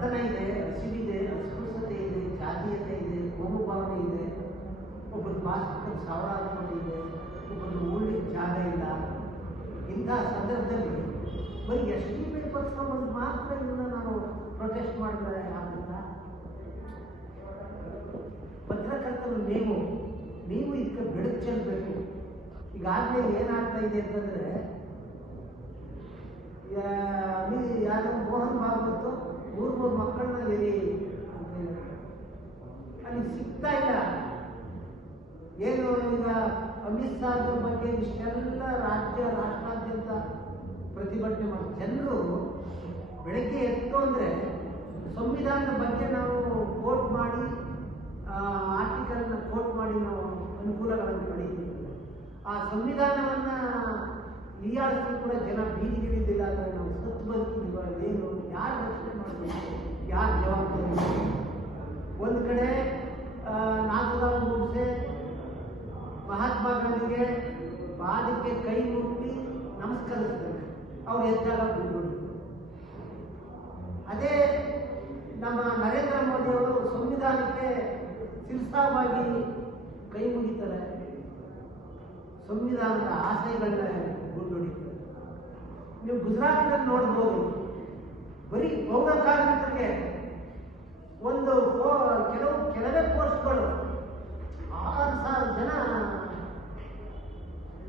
ಬಡತನ ಇದೆ, ಹಸಿವಿದೆ, ಅಸ್ಪೃಶ್ಯತೆ ಇದೆ, ಜಾತೀಯತೆ ಇದೆ, ಕೋಮು ಭಾವನೆ ಇದೆ, ಒಬ್ಬರು ಮಾಸ್ಕರ್ ಸಾವಿರಾರು ಕೋಟಿ ಇದೆ, ಒಬ್ಬರು ಉಳ್ಳಿಕ್ಕೆ ಜಾಗ ಇಲ್ಲ. ಇಂತಹ ಸಂದರ್ಭದಲ್ಲಿ ಬರೀ ಎಸ್ಟಿಮೇಟ್ ಪರ್ಸ್ಕೊಂಡು ಮಾತ್ರ ಇದನ್ನು ನಾವು ಪ್ರೊಟೆಸ್ಟ್ ಮಾಡಿದ್ರೆ ಆಗುತ್ತಾ? ಪತ್ರಕರ್ತರು ನೀವು ಇದಕ್ಕೆ ಬೆಳಕು ಚೆಲ್ಲಬೇಕು. ಈಗಾಗಲೇ ಏನಾಗ್ತಾ ಇದೆ ಅಂತಂದರೆ, ಯಾರೋ ಮೋಹನ್ ಭಾಗವತ್ ಮೂರು ಮಕ್ಕಳನ್ನ ಅಲ್ಲಿ ಸಿಗ್ತಾ ಇಲ್ಲ. ಏನು ಈಗ ಅಮಿತ್ ಶಾ ಅವ್ರ ಬಗ್ಗೆ ಇಷ್ಟೆಲ್ಲ ರಾಷ್ಟ್ರಾದ್ಯಂತ ಪ್ರತಿಭಟನೆ ಮಾಡಿ ಜನರು ಬೆಳಗ್ಗೆ ಎತ್ತು ಅಂದರೆ ಸಂವಿಧಾನದ ಬಗ್ಗೆ ನಾವು ಕೋಟ್ ಮಾಡಿ ಆರ್ಟಿಕಲ್ನ ಕೋಟ್ ಮಾಡಿ ನಾವು ಅನುಕೂಲಗಳನ್ನು ಪಡೀತೀವಿ. ಆ ಸಂವಿಧಾನವನ್ನು ಹೀಯಾಳಿಸಲು ಕೂಡ ಜನ ಬೀದಿಗಿಳಿದಿಲ್ಲ ಅಂದರೆ ನಾವು ಸತ್ತು ಬದುಕಿದ್ದೀವಿ. ಏನು ಯಾರು ರಕ್ಷಣೆ ಮಾಡಬೇಕು, ಯಾರು ಜವಾಬ್ದಾರಿ? ಒಂದು ಕಡೆ ನಾಥುರಾಮ್ ಗೋಡ್ಸೆ ಮಹಾತ್ಮ ಗಾಂಧಿಗೆ ಪಾದಕ್ಕೆ ಕೈ ಮುಟ್ಟಿ ನಮಸ್ಕರಿಸಿದ್ದಾರೆ, ಅವ್ರು ಹೆಚ್ಚಾಗ ಬಿಟ್ಬಿಟ್ಟು. ಅದೇ ನಮ್ಮ ನರೇಂದ್ರ ಮೋದಿ ಅವರು ಸಂವಿಧಾನಕ್ಕೆ ಶಿರಸಾವಾಗಿ ಕೈ ಮುಗಿತಾರೆ, ಸಂವಿಧಾನದ ಆಶಯಗಳನ್ನ ಗುಂಡೊಡಿತಾರೆ. ನೀವು ಗುಜರಾತ್ನಲ್ಲಿ ನೋಡ್ಬೋದು, ಬರೀ ಪೌರ ಕಾರ್ಮಿಕರಿಗೆ ಒಂದು ಕೆಲವೇ ಪೋಸ್ಟ್ಗಳು 6,000 ಜನ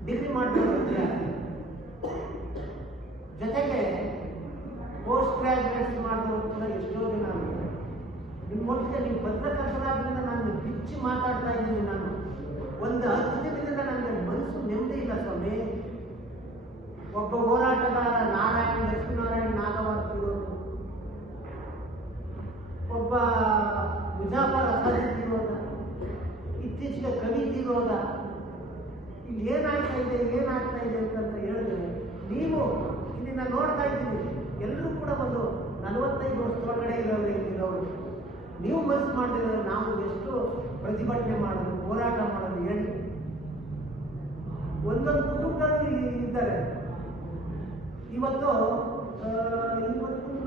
ಡಿಗ್ರಿ ಮಾಡ್ತಾರೆ. ಜೊತೆಗೆ ಪೋಸ್ಟ್ ಗ್ರಾಜುಯೇಟ್ಸ್ ಮಾಡಿದವರು ಕೂಡ ಎಷ್ಟೋ ಜನ ಆಗಿದ್ದಾರೆ. ನಿಮ್ಮೊಟ್ಟಿಗೆ ನೀವು ಪತ್ರಕರ್ತರಾದ್ರಿಂದ ನಾನು ಬಿಚ್ಚಿ ಮಾತಾಡ್ತಾ ಇದ್ದೀನಿ. ನಾನು ಒಂದು 10 ದಿನದಿಂದ ನನಗೆ ಮನಸ್ಸು ನೆಮ್ಮದಿ ಇಲ್ಲ ಸ್ವಾಮಿ. ಒಬ್ಬ ಹೋರಾಟಗಾರ ಲಕ್ಷ್ಮೀನಾರಾಯಣ ನಾಗವರ್ತಿರೋರು, ಒಬ್ಬ ಮುಜಾಫರ್ ಅಸಾದ್ ತಿರೋದ, ಇತ್ತೀಚೆಗೆ ಕವಿ ತಿರೋದ. ಇಲ್ಲಿ ಏನಾಗ್ತಾ ಇದೆ ಅಂತ ಹೇಳಿದ್ರೆ, ನೀವು ಇದನ್ನ ನೋಡ್ತಾ ಇದ್ದೀವಿ. ಎಲ್ಲರೂ ಕೂಡ ಒಂದು 45 ವರ್ಷದೊಳಗಡೆ ಇರೋರು. ನೀವು ಮನಸ್ಸು ಮಾಡಿದ್ರೆ ನಾವು ಎಷ್ಟು ಪ್ರತಿಭಟನೆ ಮಾಡೋದು, ಹೋರಾಟ ಮಾಡೋದು ಹೇಳಿ. ಒಂದೊಂದು ಕುಟುಂಬದಲ್ಲಿ ಇದ್ದಾರೆ. ಇವತ್ತು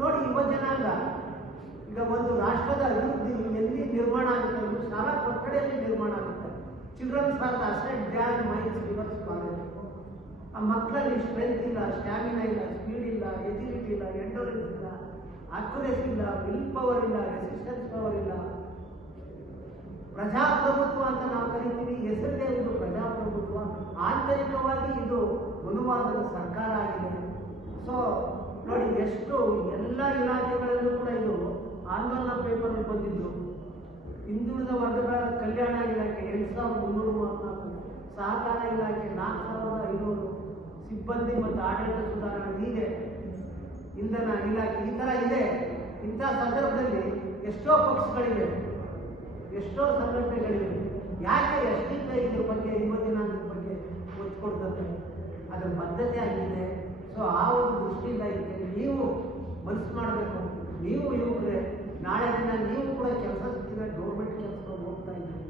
ನೋಡಿ, ಯುವ ಜನಾಂಗ ಈಗ ಒಂದು ರಾಷ್ಟ್ರದ ಅಭಿವೃದ್ಧಿ ಎಲ್ಲಿ ನಿರ್ಮಾಣ ಆಗುತ್ತೆ, ಶಾಲಾ ಕೊಠಡಿಯಲ್ಲಿ ನಿರ್ಮಾಣ ಆಗುತ್ತೆ. Childrens are the asset their minds rivers college. ಆ ಮಕ್ಕಳಲ್ಲಿ ಸ್ಟ್ರೆಂತ್ ಇಲ್ಲ, ಸ್ಟ್ಯಾಮಿನಾ ಇಲ್ಲ, ಸ್ಪೀಡ್ ಇಲ್ಲ, ಎಜಿಲಿಟಿ ಇಲ್ಲ, ಎಂಡೋರೆನ್ಸ್ ಇಲ್ಲ, ಅಕ್ಯುರೇಸಿ ಇಲ್ಲ, ವಿಲ್ ಪವರ್ ಇಲ್ಲ, ರೆಸಿಸ್ಟೆನ್ಸ್ ಪವರ್ ಇಲ್ಲ. ಪ್ರಜಾಪ್ರಭುತ್ವ ಅಂತ ನಾವು ಕರಿತೀವಿ, ಹೆಸರೇ ಒಂದು ಪ್ರಜಾಪ್ರಭುತ್ವ. ಆಂತರಿಕವಾಗಿ ಇದು ಮನುವಾದದ ಸರ್ಕಾರ ಆಗಿದೆ. ಸೊ ನೋಡಿ, ಎಷ್ಟು ಎಲ್ಲ ಇಲಾಖೆಗಳಲ್ಲೂ ಕೂಡ ಇದು ಆಂದೋಲನ ಪೇಪರ್ ಬಂದಿದ್ದು. ಹಿಂದುಳಿದ ವರ್ಗಗಳ ಕಲ್ಯಾಣ ಇಲಾಖೆ 8,334, ಸಹಕಾರ ಇಲಾಖೆ 4,500, ಸಿಬ್ಬಂದಿ ಮತ್ತು ಆಡಳಿತ ಸುಧಾರಣೆ, ಹೀಗೆ ಇಂಧನ ಇಲಾಖೆ ಈ ಥರ ಇದೆ. ಇಂಥ ಸಂದರ್ಭದಲ್ಲಿ ಎಷ್ಟೋ ಪಕ್ಷಗಳಿವೆ, ಎಷ್ಟೋ ಸಂಘಟನೆಗಳಿವೆ. ಯಾಕೆ ಎಷ್ಟಿಂದ ಇದ್ರ ಬಗ್ಗೆ ಯುವ ಜನಾಂಗದ ಬಗ್ಗೆ ಒತ್ತು ಕೊಡ್ತದೆ? ಅದರ ಬದ್ಧತೆ ಆಗಿದೆ. ಸೊ ಆ ಒಂದು ದೃಷ್ಟಿಯಿಂದ ಇದಕ್ಕೆ ನೀವು ಮನಸ್ಸು ಮಾಡಬೇಕು. ನೀವು ಯುವಕರೇ, ನಾಳೆ ದಿನ ನೀವು ಕೂಡ ಕೆಲಸ ಸಿಕ್ಕಿದ್ರೆ ಗೌರ್ಮೆಂಟ್ ಕೆಲಸಕ್ಕೆ ಹೋಗ್ತಾ ಇದ್ದೀವಿ,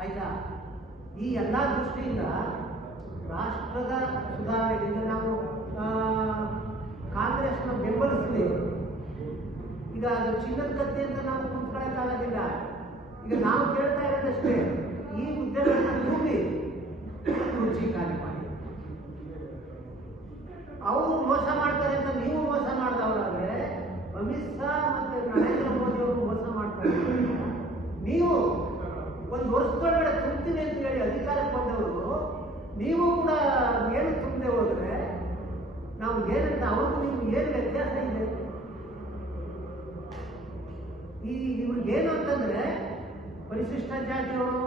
ಆಯ್ತಾ? ಈ ಎಲ್ಲ ದೃಷ್ಟಿಯಿಂದ ರಾಷ್ಟ್ರದ ಸುಧಾರಣೆಯಿಂದ ನಾವು ಕಾಂಗ್ರೆಸ್ನ ಬೆಂಬಲಿಸ್ತೀವಿ. ಈಗ ಅದು ಚಿನ್ನದ ಕತ್ತಿ ಅಂತ ನಾವು ಕುತ್ಕೊಳ್ಳೋಕ್ಕಾಗೋದಿಲ್ಲ. ಈಗ ನಾವು ಕೇಳ್ತಾ ಇರೋದಷ್ಟೇ, ಈ ಹುದ್ದೆಗಳನ್ನ ತುಂಬಿ ರುಚಿ ಖಾಲಿ ಮಾಡಿ. ಅವರು ಮೋಸ ಮಾಡ್ತಾರೆ ಅಂತ ನೀವು ಮೋಸ ಮಾಡಿದವರಾದ್ರೆ, ಅಮಿತ್ ಶಾ ಮತ್ತೆ ನರೇಂದ್ರ ಮೋದಿ ಅವರು ಮೋಸ ಮಾಡ್ತಾರೆ. ನೀವು ಒಂದು ವರ್ಷದೊಳಗಡೆ ತುಂಬ್ತೀನಿ ಅಂತ ಹೇಳಿ ಅಧಿಕಾರಕ್ಕೆ ಬಂದವರು, ನೀವು ಕೂಡ ಏನು ತುಂಬದೆ ಹೋದ್ರೆ ನಾವು ಏನಂತ ಅವ್ರಿಗೂ ನೀವು ಏನು ವ್ಯತ್ಯಾಸ ಇದೆ? ಇವ್ರಿಗೆ ಏನು ಅಂತಂದ್ರೆ, ಪರಿಶಿಷ್ಟ ಜಾತಿಯವರು,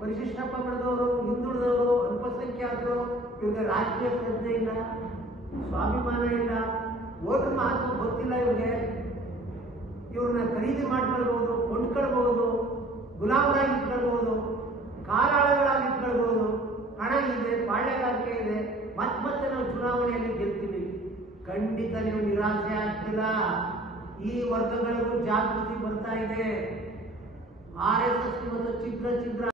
ಪರಿಶಿಷ್ಟ ಪಂಗಡದವರು, ಹಿಂದುಳಿದವರು, ಅಲ್ಪಸಂಖ್ಯಾತರು, ಇವ್ರಿಗೆ ರಾಜಕೀಯ ಪ್ರಜ್ಞೆ ಇಲ್ಲ, ಸ್ವಾಭಿಮಾನ ಇಲ್ಲ, ಓಟರ್ ಮಹತ್ವ ಗೊತ್ತಿಲ್ಲ ಇವ್ರಿಗೆ. ಇವ್ರನ್ನ ಖರೀದಿ ಮಾಡ್ಕೊಳ್ಬಹುದು, ಕೊಂಡ್ಕೊಳ್ಬಹುದು, ಗುಲಾಮರಾಗಿ ಇಟ್ಕೊಳ್ಬಹುದು, ಕಾಲಾಳುಗಳಾಗಿ ಇಟ್ಕೊಳ್ಬಹುದು. ಹಣ ಇದೆ, ಪಾಳ್ಯಗಾರಿಕೆ ಇದೆ, ಮತ್ತೆ ನಾವು ಚುನಾವಣೆಯಲ್ಲಿ ಗೆಲ್ತೀವಿ. ಖಂಡಿತ ನೀವು ನಿರಾಸೆ ಆಗ್ತಿಲ್ಲ. ಈ ವರ್ಗಗಳಿಗೂ ಜಾಗೃತಿ ಬರ್ತಾ ಇದೆ. RSS ಮತ್ತು ಚಿತ್ರ